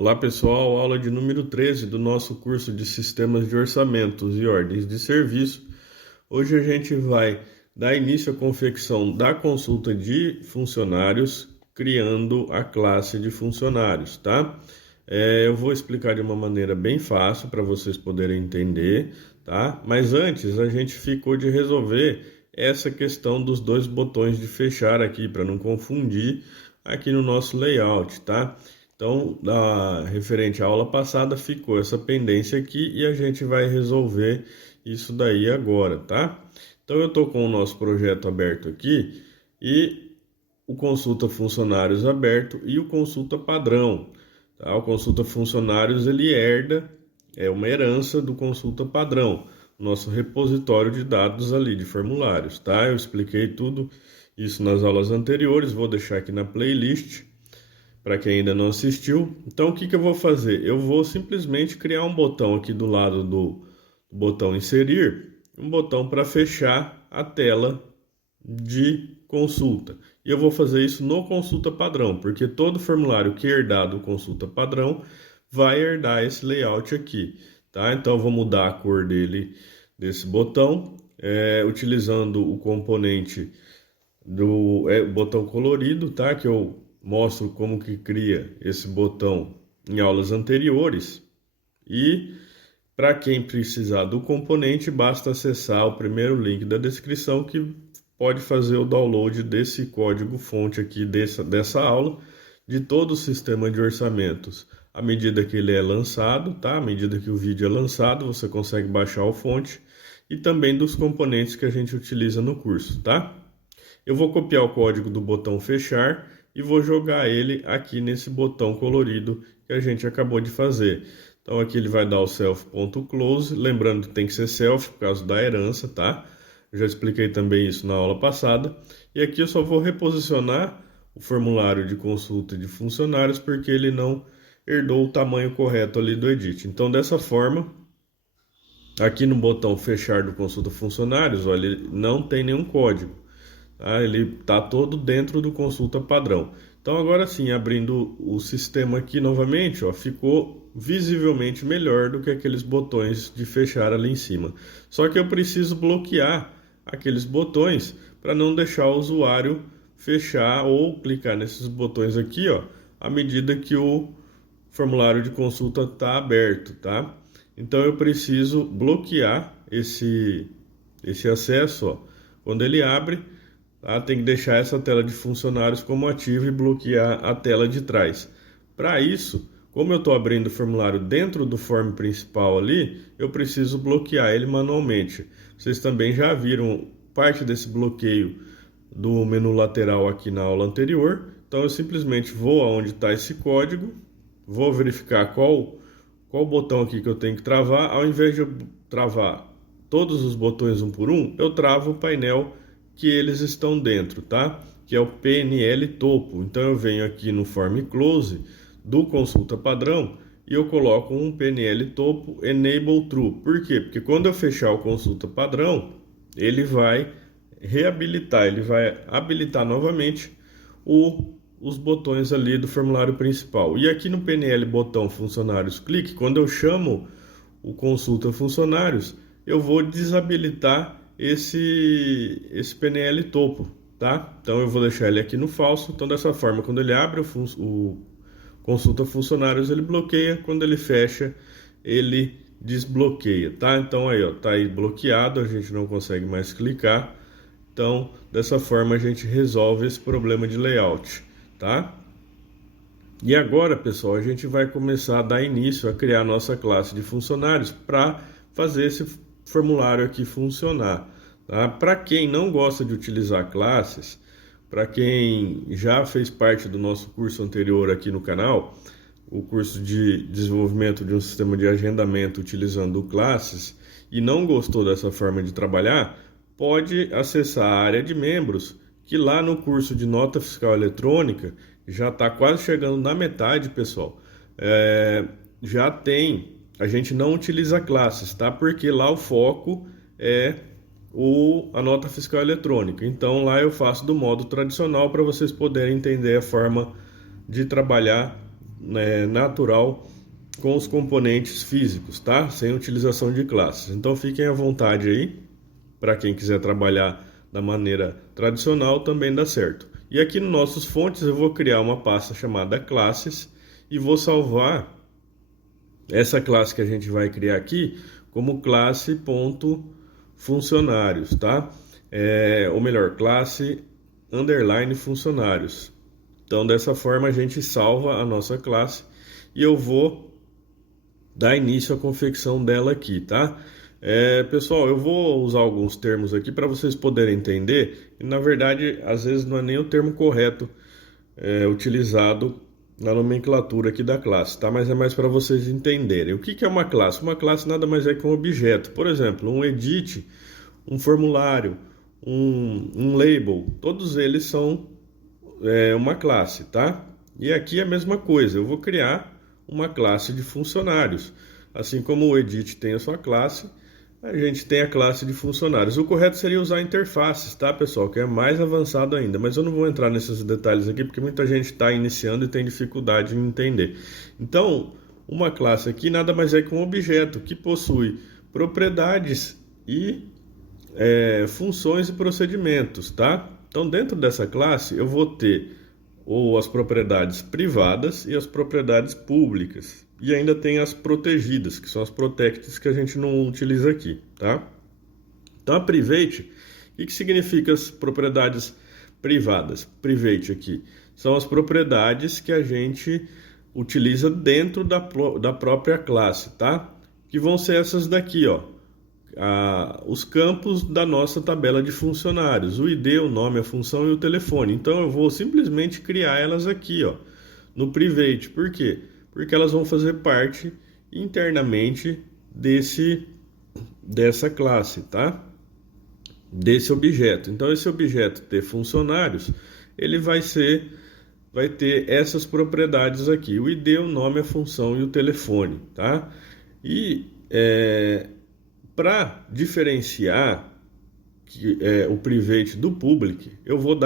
Olá pessoal, aula de número 13 do nosso curso de Sistemas de Orçamentos e Ordens de Serviço. Hoje a gente vai dar início à confecção da consulta de funcionários, criando a classe de funcionários, tá? Eu vou explicar de uma maneira bem fácil para vocês poderem entender, tá? Mas antes a gente ficou de resolver essa questão dos dois botões de fechar aqui, para não confundir aqui no nosso layout, tá? Então, referente à aula passada, ficou essa pendência aqui e a gente vai resolver isso daí agora, tá? Então, eu estou com o nosso projeto aberto aqui e o consulta funcionários aberto e o consulta padrão, tá? O consulta funcionários, ele é uma herança do consulta padrão, nosso repositório de dados ali, de formulários, tá? Eu expliquei tudo isso nas aulas anteriores, vou deixar aqui na playlist para quem ainda não assistiu. Então, o que eu vou fazer? Eu vou simplesmente criar um botão aqui do lado do botão inserir, um botão para fechar a tela de consulta. E eu vou fazer isso no consulta padrão, porque todo formulário que herdar do consulta padrão vai herdar esse layout aqui, tá? Então, eu vou mudar a cor desse botão, utilizando o componente do botão colorido, tá? Que eu mostro como que cria esse botão em aulas anteriores. E para quem precisar do componente, basta acessar o primeiro link da descrição que pode fazer o download desse código-fonte aqui dessa aula, de todo o sistema de orçamentos. À medida que ele é lançado, tá? À medida que o vídeo é lançado, você consegue baixar o fonte e também dos componentes que a gente utiliza no curso, tá? Eu vou copiar o código do botão fechar e vou jogar ele aqui nesse botão colorido que a gente acabou de fazer. Então aqui ele vai dar o self.close, lembrando que tem que ser self por causa da herança, tá? Eu já expliquei também isso na aula passada. E aqui eu só vou reposicionar o formulário de consulta de funcionários porque ele não herdou o tamanho correto ali do edit. Então dessa forma, aqui no botão fechar do consulta funcionários, olha, ele não tem nenhum código. Tá? Ele está todo dentro do consulta padrão. Então agora sim, abrindo o sistema aqui novamente, ó, ficou visivelmente melhor do que aqueles botões de fechar ali em cima. Só que eu preciso bloquear aqueles botões para não deixar o usuário fechar ou clicar nesses botões aqui, ó, à medida que o formulário de consulta está aberto, tá? Então eu preciso bloquear esse acesso, ó, quando ele abre. Tá? Tem que deixar essa tela de funcionários como ativa e bloquear a tela de trás. Para isso, como eu estou abrindo o formulário dentro do form principal ali, eu preciso bloquear ele manualmente. Vocês também já viram parte desse bloqueio do menu lateral aqui na aula anterior. Então eu simplesmente vou aonde está esse código, vou verificar qual botão aqui que eu tenho que travar. Ao invés de eu travar todos os botões um por um, eu travo o painel que eles estão dentro, tá? Que é o PNL topo. Então eu venho aqui no form close do consulta padrão e eu coloco um PNL topo enable true. Por quê? Porque quando eu fechar o consulta padrão, ele vai reabilitar, ele vai habilitar novamente os botões ali do formulário principal. E aqui no PNL botão funcionários clique, quando eu chamo o consulta funcionários, eu vou desabilitar esse PNL topo, tá? Então eu vou deixar ele aqui no falso. Então dessa forma, quando ele abre o consulta funcionários, ele bloqueia. Quando ele fecha, ele desbloqueia, tá? Então aí, ó, tá aí bloqueado, a gente não consegue mais clicar. Então dessa forma a gente resolve esse problema de layout, tá? E agora, pessoal, a gente vai começar a dar início a criar a nossa classe de funcionários para fazer esse formulário aqui funcionar, tá? Para quem não gosta de utilizar classes, para quem já fez parte do nosso curso anterior aqui no canal, o curso de desenvolvimento de um sistema de agendamento utilizando classes, e não gostou dessa forma de trabalhar, pode acessar a área de membros, que lá no curso de nota fiscal eletrônica já está quase chegando na metade, pessoal. Já tem. A gente não utiliza classes, tá? Porque lá o foco é a nota fiscal eletrônica. Então lá eu faço do modo tradicional para vocês poderem entender a forma de trabalhar natural com os componentes físicos, tá? Sem utilização de classes. Então fiquem à vontade aí, para quem quiser trabalhar da maneira tradicional também dá certo. E aqui nos nossos fontes eu vou criar uma pasta chamada classes e vou salvar essa classe que a gente vai criar aqui como classe.funcionários, tá? Ou melhor, classe underline funcionários. Então dessa forma a gente salva a nossa classe e eu vou dar início à confecção dela aqui, tá? Pessoal, eu vou usar alguns termos aqui para vocês poderem entender, e na verdade às vezes não é nem o termo correto utilizado na nomenclatura aqui da classe, tá? Mas é mais para vocês entenderem. O que é uma classe? Uma classe nada mais é que um objeto. Por exemplo, um edit, um formulário, um label, todos eles são uma classe, tá? E aqui é a mesma coisa, eu vou criar uma classe de funcionários. Assim como o edit tem a sua classe, a gente tem a classe de funcionários. O correto seria usar interfaces, tá, pessoal? Que é mais avançado ainda. Mas eu não vou entrar nesses detalhes aqui, porque muita gente está iniciando e tem dificuldade em entender. Então, uma classe aqui nada mais é que um objeto que possui propriedades e funções e procedimentos, tá? Então, dentro dessa classe, eu vou ter as propriedades privadas e as propriedades públicas. E ainda tem as protegidas, que são as protected que a gente não utiliza aqui, tá? Então, a private, o que significa as propriedades privadas? Private aqui são as propriedades que a gente utiliza dentro da própria classe, tá? Que vão ser essas daqui, ó. Os campos da nossa tabela de funcionários, o ID, o nome, a função e o telefone. Então eu vou simplesmente criar elas aqui, ó, no private. Por quê? Porque elas vão fazer parte internamente dessa classe, tá? Desse objeto. Então esse objeto ter funcionários, ele vai ter essas propriedades aqui, o ID, o nome, a função e o telefone, tá? E para diferenciar o private do public, eu vou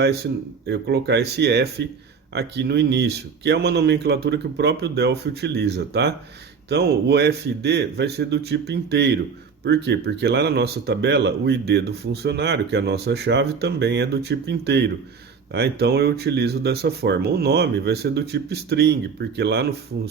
colocar esse F aqui no início, que é uma nomenclatura que o próprio Delphi utiliza, tá? Então, o FD vai ser do tipo inteiro. Por quê? Porque lá na nossa tabela, o ID do funcionário, que é a nossa chave, também é do tipo inteiro. Tá? Então, eu utilizo dessa forma. O nome vai ser do tipo string, porque lá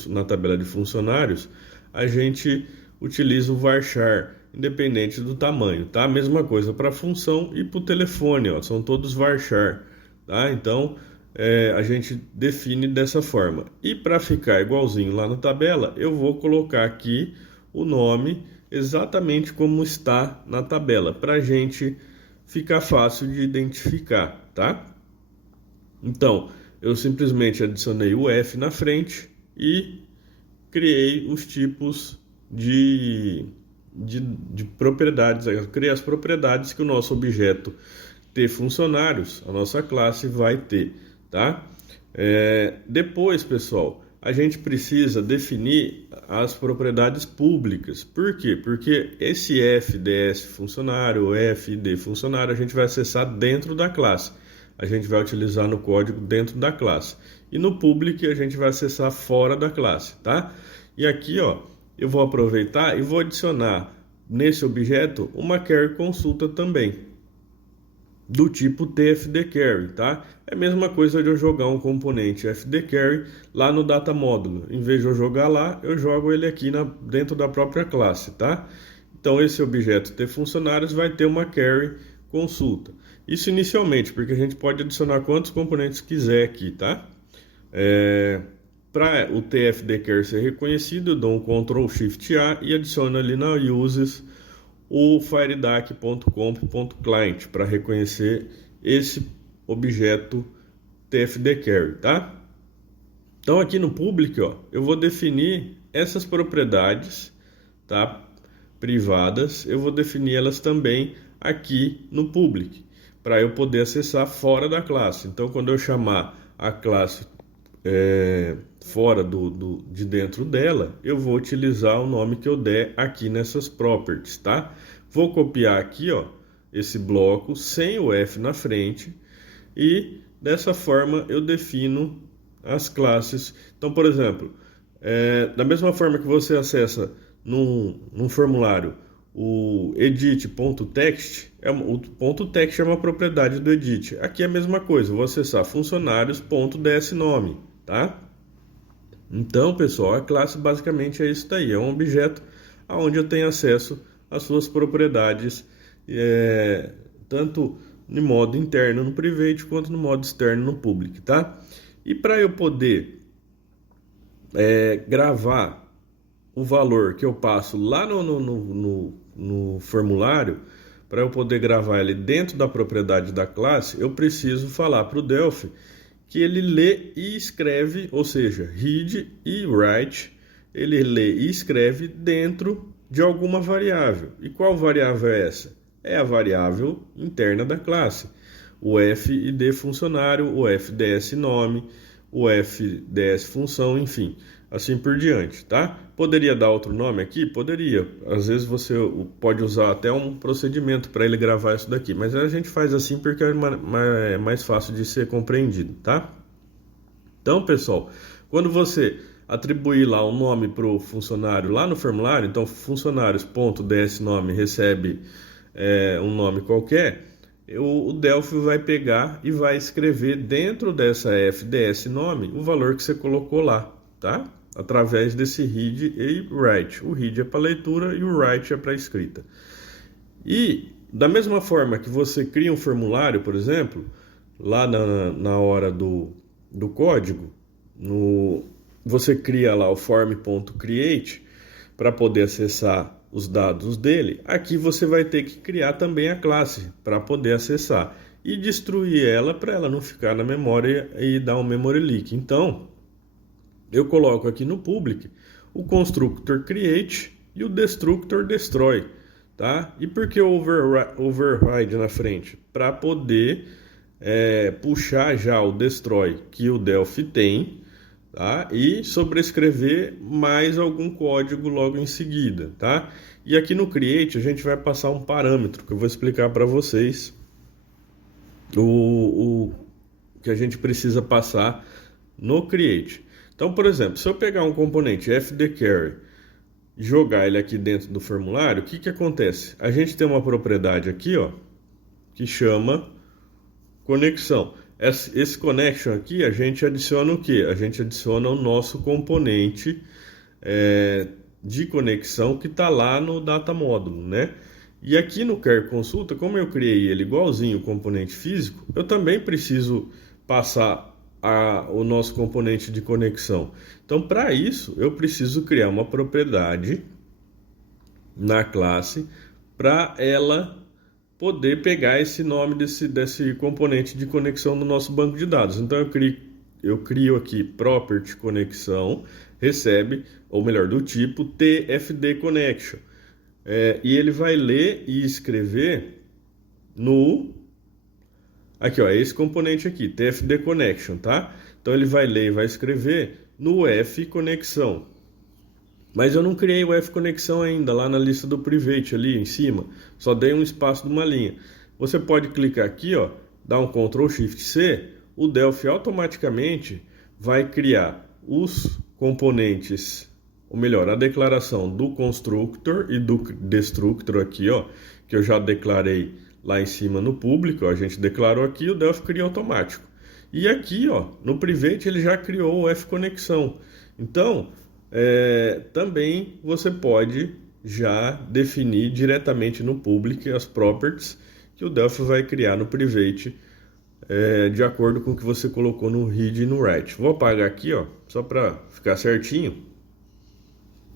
na tabela de funcionários, a gente utiliza o varchar, independente do tamanho, tá? Mesma coisa para a função e para o telefone, ó, são todos varchar, tá? Então, a gente define dessa forma. E para ficar igualzinho lá na tabela, eu vou colocar aqui o nome exatamente como está na tabela, para a gente ficar fácil de identificar, tá? Então, eu simplesmente adicionei o F na frente e criei os tipos de propriedades. Eu criei as propriedades que o nosso objeto ter funcionários, a nossa classe vai ter, tá? Depois, pessoal, a gente precisa definir as propriedades públicas. Por quê? Porque esse FDS funcionário, FD funcionário, a gente vai acessar dentro da classe. A gente vai utilizar no código dentro da classe. E no public a gente vai acessar fora da classe, tá? E aqui, ó, eu vou aproveitar e vou adicionar nesse objeto uma query consulta também, do tipo tfdQuery, tá? É a mesma coisa de eu jogar um componente fdQuery lá no data módulo. Em vez de eu jogar lá, eu jogo ele aqui dentro da própria classe, tá? Então esse objeto ter funcionários vai ter uma query consulta. Isso inicialmente, porque a gente pode adicionar quantos componentes quiser aqui, tá? Para o tfdQuery ser reconhecido, eu dou um Ctrl Shift A e adiciono ali na uses o firedac.comp.client para reconhecer esse objeto tfdQuery, tá? Então aqui no public, ó, eu vou definir essas propriedades, tá? Privadas, eu vou definir elas também aqui no public, para eu poder acessar fora da classe. Então quando eu chamar a classe fora de dentro dela, eu vou utilizar o nome que eu der aqui nessas properties, tá? Vou copiar aqui, ó, esse bloco sem o F na frente e dessa forma eu defino as classes. Então, por exemplo, Da mesma forma que você acessa num formulário o edit.text, o ponto .text é uma propriedade do edit. Aqui é a mesma coisa, eu vou acessar funcionários.dsnome, tá? Então, pessoal, a classe basicamente é isso daí, é um objeto onde eu tenho acesso às suas propriedades, tanto no modo interno no private quanto no modo externo no public, tá? E para eu poder gravar o valor que eu passo lá no formulário, para eu poder gravar ele dentro da propriedade da classe, eu preciso falar para o Delphi que ele lê e escreve, ou seja, read e write, ele lê e escreve dentro de alguma variável. E qual variável é essa? É a variável interna da classe. O fid funcionário, o fds nome, o fds função, enfim, assim por diante, tá? Poderia dar outro nome aqui? Poderia. Às vezes você pode usar até um procedimento para ele gravar isso daqui, mas a gente faz assim porque é mais fácil de ser compreendido, tá? Então, pessoal, quando você atribuir lá um nome para o funcionário lá no formulário, então funcionários.dsnome recebe um nome qualquer, o Delphi vai pegar e vai escrever dentro dessa fds nome o valor que você colocou lá, tá? Através desse read e write. O read é para leitura e o write é para escrita. E da mesma forma que você cria um formulário, por exemplo, lá na hora do código, você cria lá o form.create para poder acessar os dados dele. Aqui você vai ter que criar também a classe para poder acessar e destruir ela para ela não ficar na memória e dar um memory leak. Então, eu coloco aqui no public o constructor create e o destructor destroy, tá? E por que o override na frente? Para poder puxar já o destroy que o Delphi tem, tá? E sobrescrever mais algum código logo em seguida, tá? E aqui no create a gente vai passar um parâmetro que eu vou explicar para vocês o que a gente precisa passar no create. Então, por exemplo, se eu pegar um componente fdCarry e jogar ele aqui dentro do formulário, o que acontece? A gente tem uma propriedade aqui, ó, que chama conexão. Esse connection aqui, a gente adiciona o quê? A gente adiciona o nosso componente de conexão que está lá no data módulo, né? E aqui no Care Consulta, como eu criei ele igualzinho o componente físico, eu também preciso passar o nosso componente de conexão. Então, para isso, eu preciso criar uma propriedade na classe para ela poder pegar esse nome desse componente de conexão no nosso banco de dados. Então, eu crio aqui property conexão, recebe, ou melhor, do tipo tfd connection. E ele vai ler e escrever aqui, ó, esse componente aqui, tfd connection, tá? Então ele vai ler e vai escrever no f conexão. Mas eu não criei o f conexão ainda lá na lista do private ali em cima, só dei um espaço de uma linha. Você pode clicar aqui, ó, dar um Ctrl Shift C, o Delphi automaticamente vai criar os componentes, ou melhor, a declaração do constructor e do destructor aqui, ó, que eu já declarei lá em cima no público, ó, a gente declarou aqui, o Delphi cria automático. E aqui, ó, no private ele já criou o f-conexão. Então, também você pode já definir diretamente no public as properties que o Delphi vai criar no private, de acordo com o que você colocou no read e no write. Vou apagar aqui, ó, só para ficar certinho.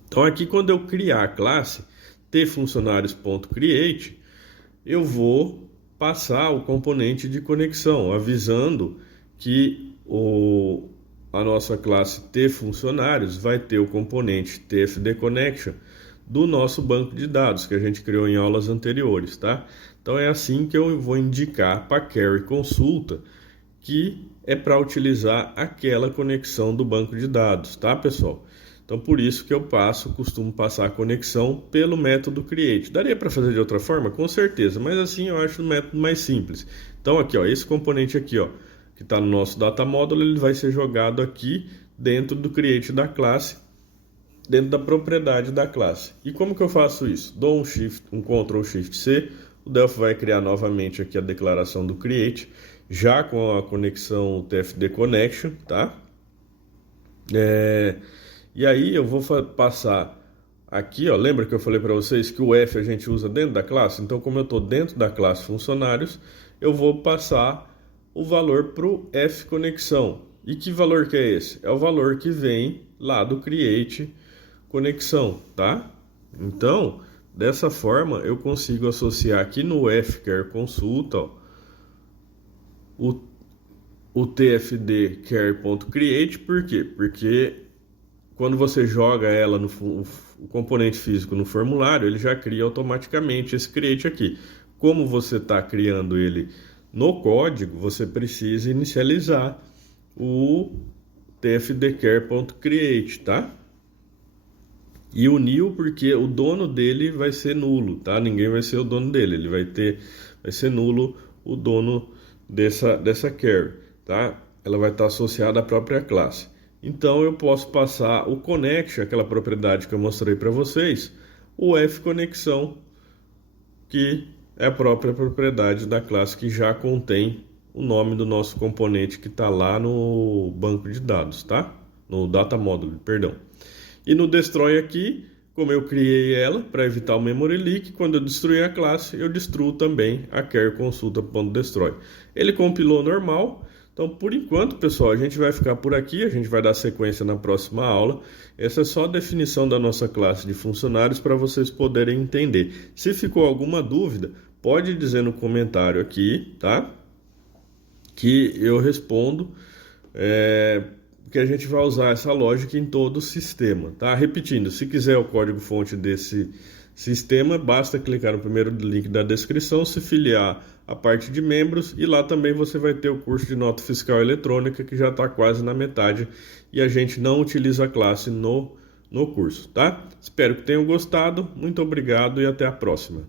Então aqui quando eu criar a classe tfuncionários.create, eu vou passar o componente de conexão, avisando que a nossa classe tfuncionários vai ter o componente tfdConnection do nosso banco de dados que a gente criou em aulas anteriores, tá? Então é assim que eu vou indicar para Carry Consulta que é para utilizar aquela conexão do banco de dados, tá, pessoal? Então por isso que eu costumo passar a conexão pelo método create. Daria para fazer de outra forma? Com certeza, mas assim eu acho o método mais simples. Então aqui, ó, esse componente aqui, ó, que está no nosso data model, ele vai ser jogado aqui dentro do create da classe dentro da propriedade da classe. E como que eu faço isso? Dou um Ctrl Shift C, o Delphi vai criar novamente aqui a declaração do create, já com a conexão TFD Connection, tá? E aí eu vou passar aqui, ó, lembra que eu falei para vocês que o F a gente usa dentro da classe? Então, como eu estou dentro da classe funcionários, eu vou passar o valor para o F conexão. E que valor que é esse? É o valor que vem lá do create conexão, tá? Então, dessa forma, eu consigo associar aqui no fchar consulta, ó, o tfd char.create. Por quê? Porque quando você joga ela o componente físico no formulário, ele já cria automaticamente esse create aqui. Como você está criando ele no código, você precisa inicializar o tfdchar.create, tá? E o new porque o dono dele vai ser nulo, tá? Ninguém vai ser o dono dele, ele vai ser nulo o dono dessa char, tá? Ela vai estar associada à própria classe. Então eu posso passar o connection, aquela propriedade que eu mostrei para vocês, o fconexão, que é a própria propriedade da classe que já contém o nome do nosso componente que está lá no banco de dados, tá? No data module, perdão. E no destroy aqui, como eu criei ela para evitar o memory leak, quando eu destruir a classe, eu destruo também a char consulta.destroy. Ele compilou normal. Então, por enquanto, pessoal, a gente vai ficar por aqui, a gente vai dar sequência na próxima aula. Essa é só a definição da nossa classe de funcionários para vocês poderem entender. Se ficou alguma dúvida, pode dizer no comentário aqui, tá? Que eu respondo, que a gente vai usar essa lógica em todo o sistema, tá? Repetindo, se quiser o código-fonte desse sistema, basta clicar no primeiro link da descrição, se filiar à parte de membros e lá também você vai ter o curso de nota fiscal eletrônica que já está quase na metade e a gente não utiliza a classe no curso, tá? Espero que tenham gostado, muito obrigado e até a próxima.